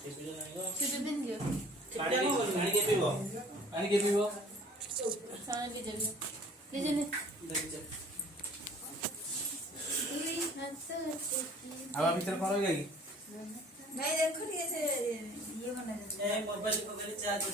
अब भीतर कौन होगा कि नहीं देखो ये से ये बना दे मोबाइल को मेरे चार्ज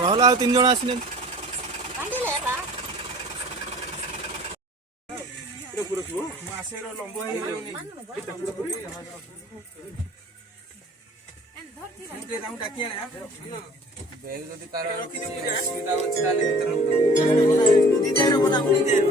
रहला और 3 जन आसिने मासेर लंबा हे गेलनी एटा पूरा पूरी मुझे नाम डाकिया ना बेग जदी तार सुविधा होछि ताले भीतर रख दी जाय रो बना उनी जाय रो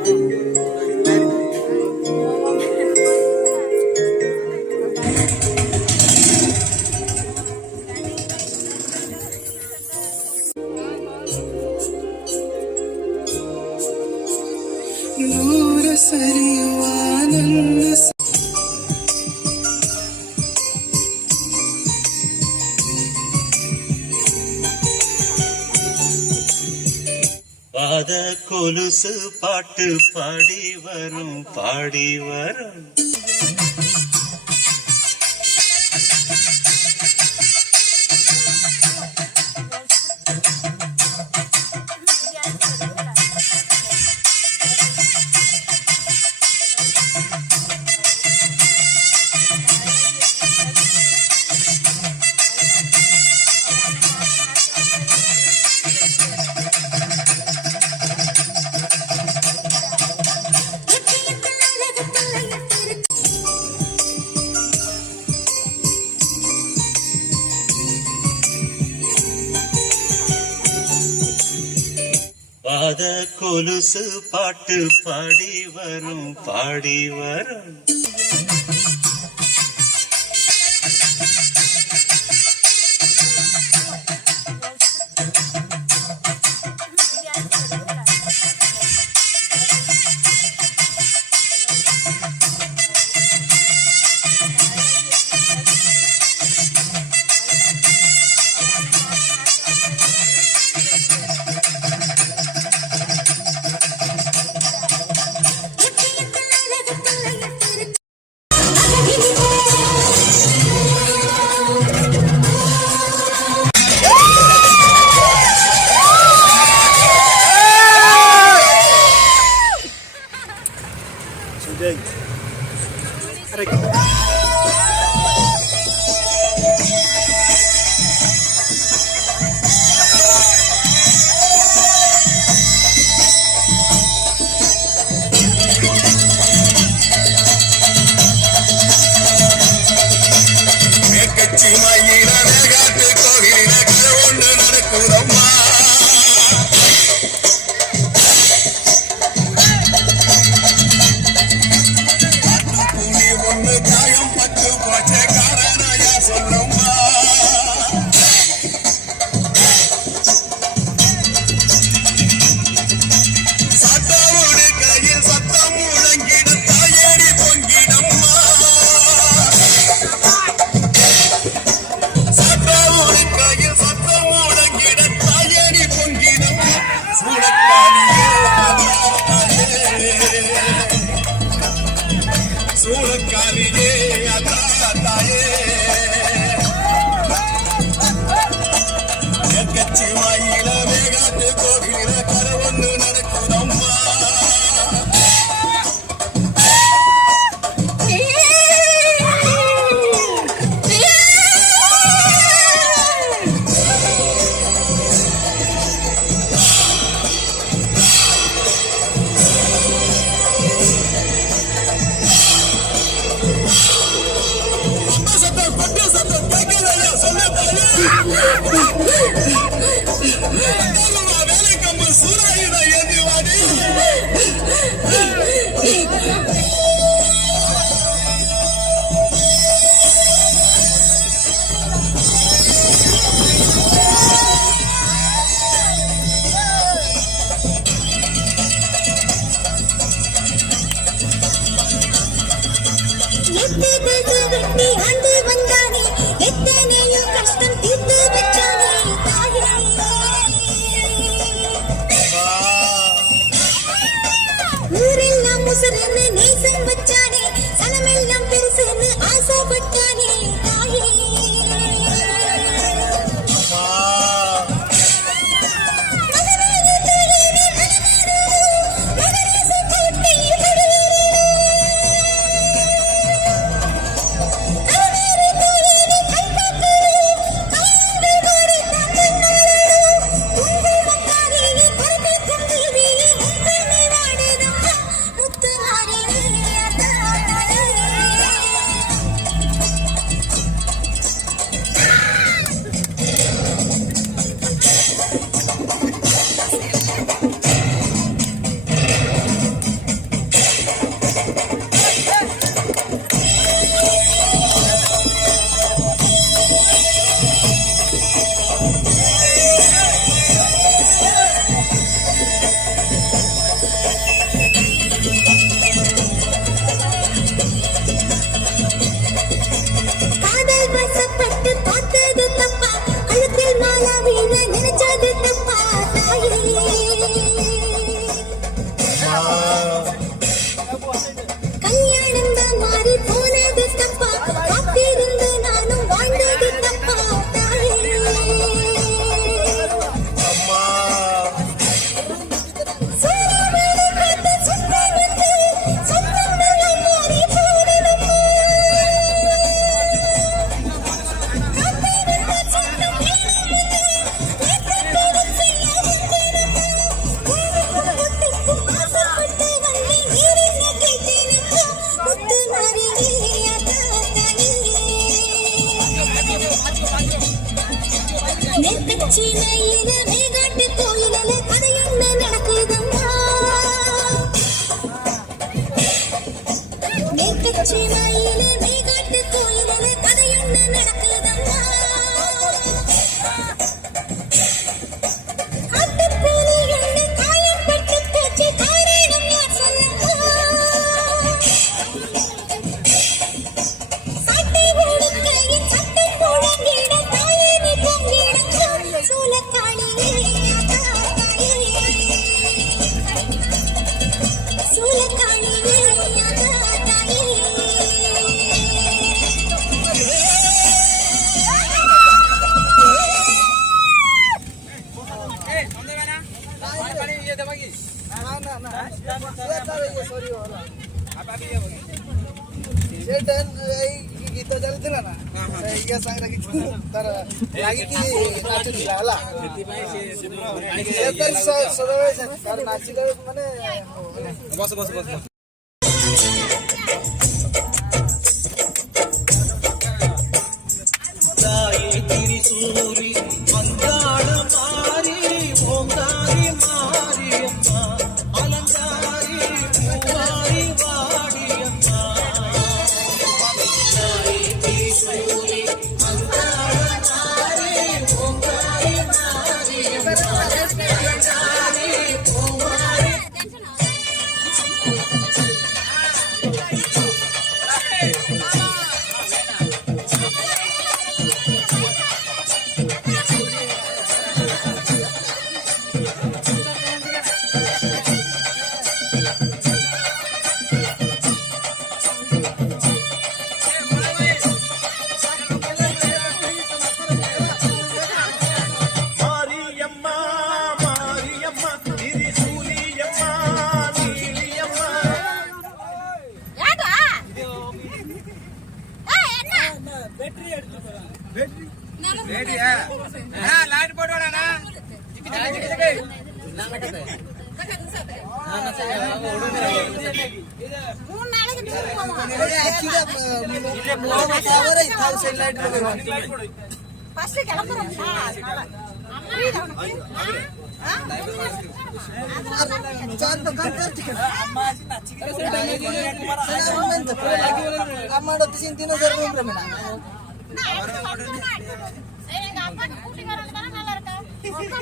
नूर सरिवानंद பாத கொலுசு பாட்டு பாடி வரும் பாத கொலுசு பாட்டு பாடி வரும் மேற்கட்சி மயில மேகாட்டு கோயிலில கதை என்ன நடக்குதம்மா மேற்கட்சி மயில மேகாட்டு கோயிலில கதை என்ன நடக்குதம்மா காட்டுப்பூலி என்ன காயப்பட்டு போச்சு காரணம் யார் சொல்லம்மா சட்டை ஒழுக்கையின் சட்டை ஒழுங்கிட தாயே நீ பொங்கிட சூலக்காணியே சூலக்காணியே गीत चालूला ना सांग तर लागिकी नाचुला हला सदावेळ नाचिला माने बस बस बस बस தாயே திரிசூரி மந்தாள மாரி ஓங்காரி மாரியம்மா அலங்காரி பூவாரி வாடியம்மா தாயே திரிசூரி மந்தாள மாரி ஓங்காரி மாரியம்மா அலங்காரி பூவாரி மாரியம்மா மாரியம்மா திரிசூலியம்மா நீலியம்மா ஏடா என்ன ரெடியா லைட் போடுவானா மூணு நாளைக்கு திரும்புவோம் ஃபர்ஸ்ட் கிளம்புறோம் अम्मा 3,000 रूम எங்க அப்பா கூட்டி வரது தான நல்லா இருக்கா ரொம்ப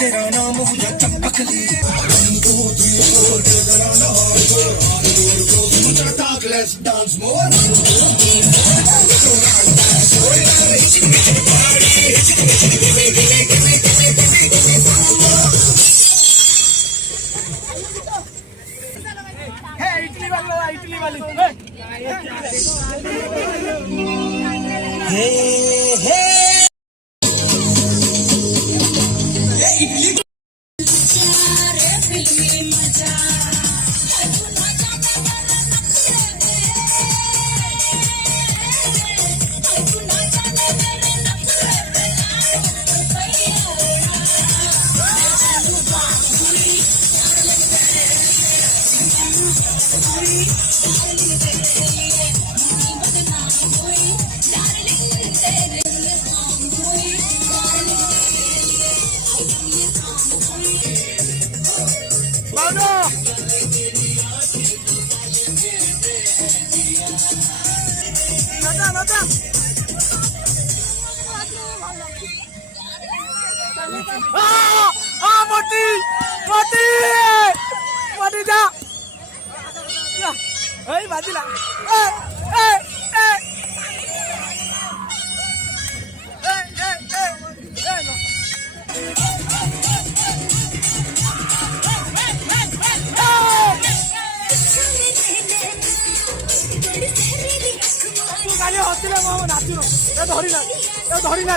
तेरा नाम मुझे चंपक ली let's dance more इटली वाली हे हे मोटी मोटी मोटी जा बाजूला ধরি না ধরি না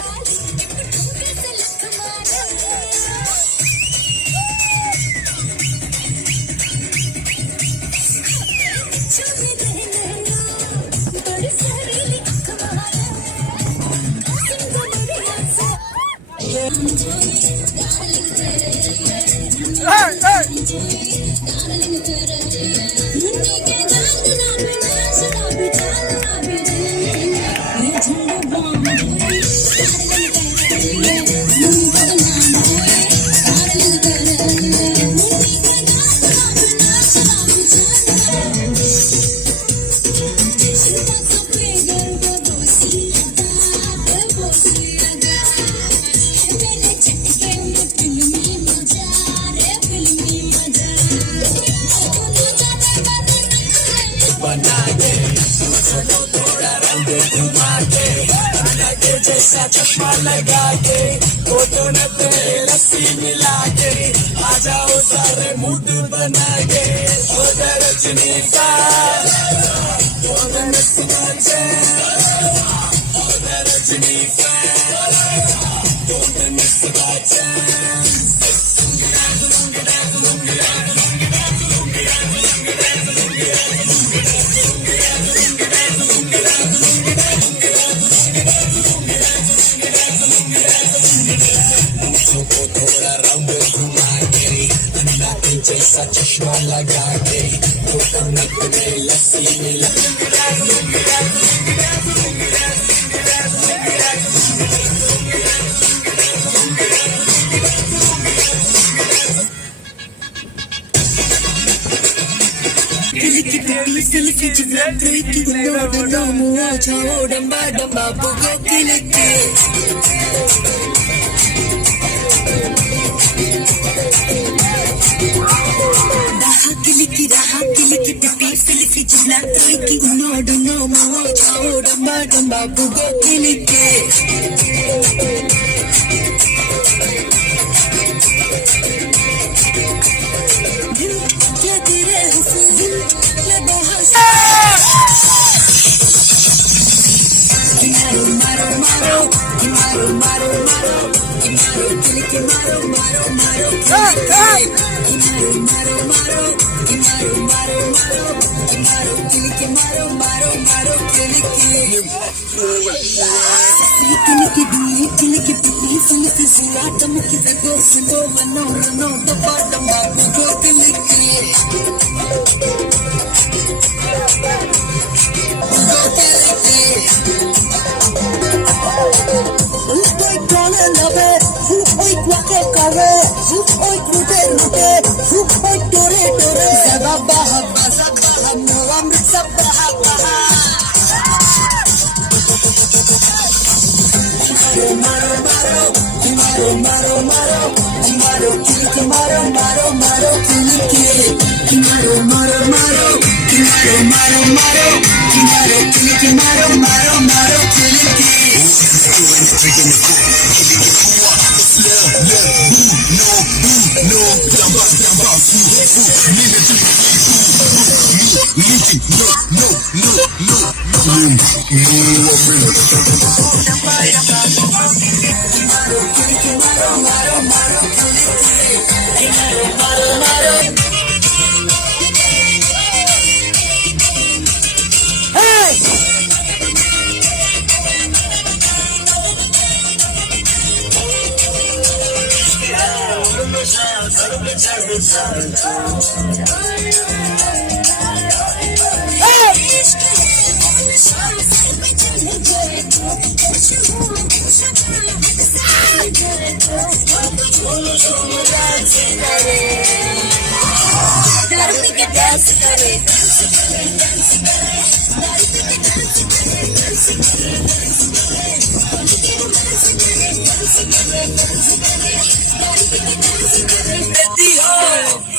देती हो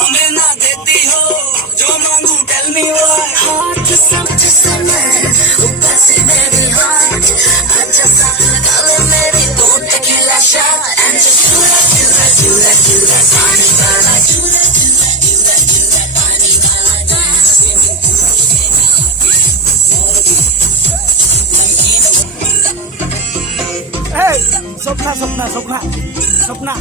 हमें ना देती हो जो मांगू टेल मी व्हाई ऊपर से मेरी हार्ट अच्छा सा लगा ले मेरी दो टेकीला शॉट एंड जस्ट चूरा पानी वाला चूरा पानी वाला डांस सपना सपना सपना सपना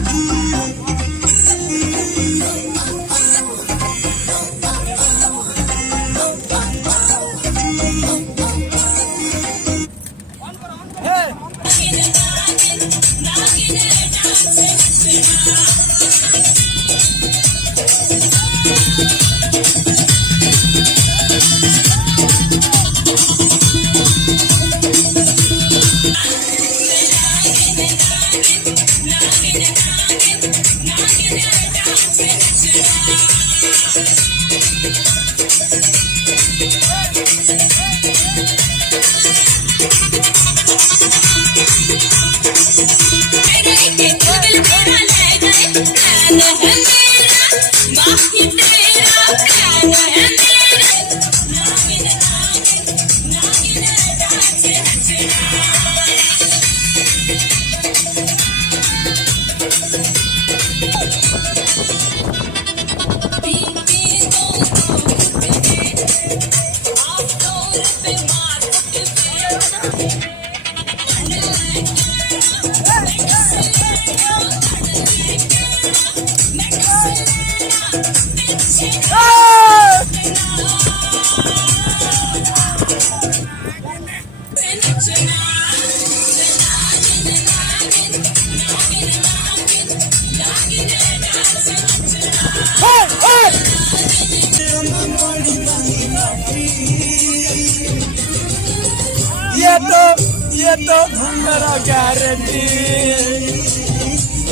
ये तो धनरा गारंटी,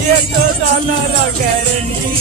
ये तो धनरा गारंटी।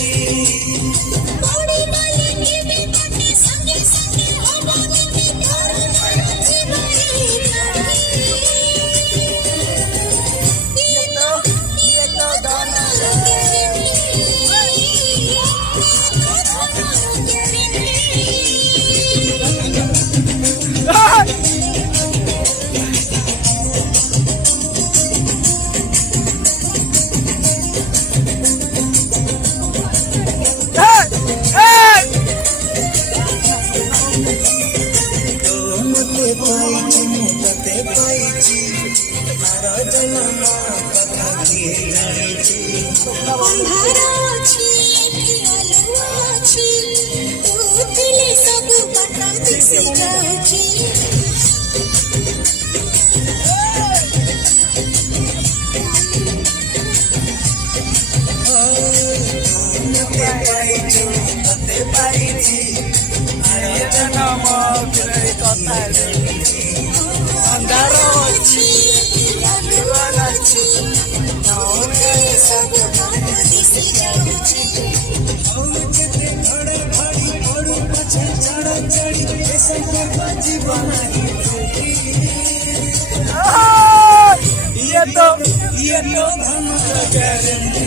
ये तो धनरा गारंटी,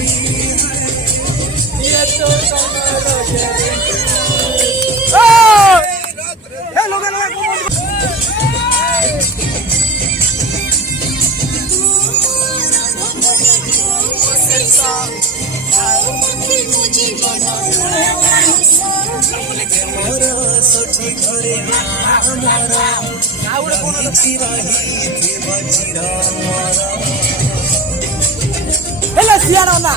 ये तो धनरा गारंटी। Hello, Siarana.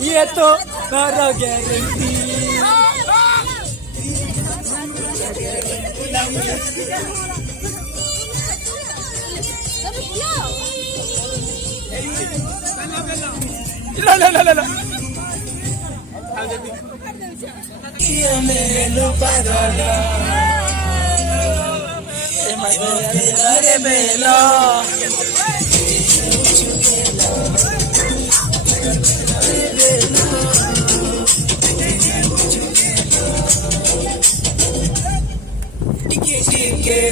ये तो धनरा गारंटी। ला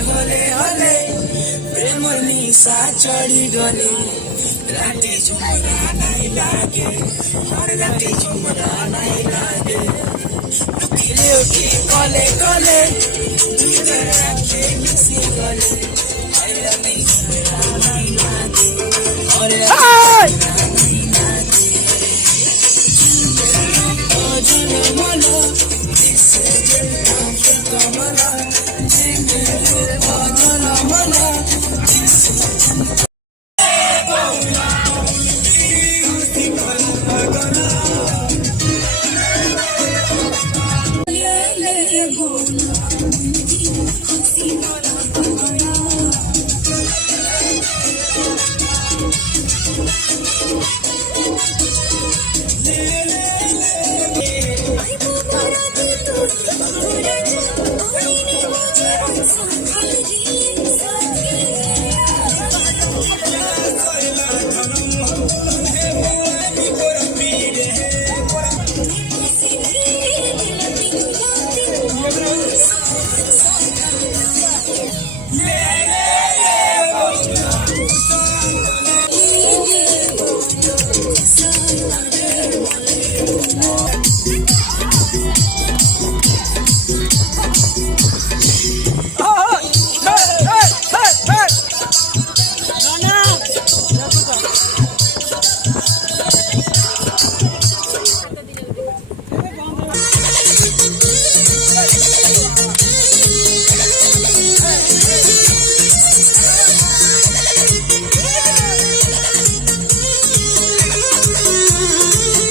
हले हले प्रेम निशा चढ़ी गले राती झुमरा नहीं लागे और राती झुमरा नहीं लागे लुकी लुकी कले कले दूध राखे मिक्सी कले मेरा नहीं झुमरा नहीं लागे और Hey!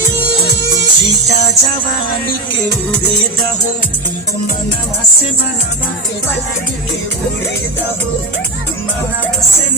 सीता जवानी के उड़े दहो मनवा से मनवा के उड़े दहो मनवा से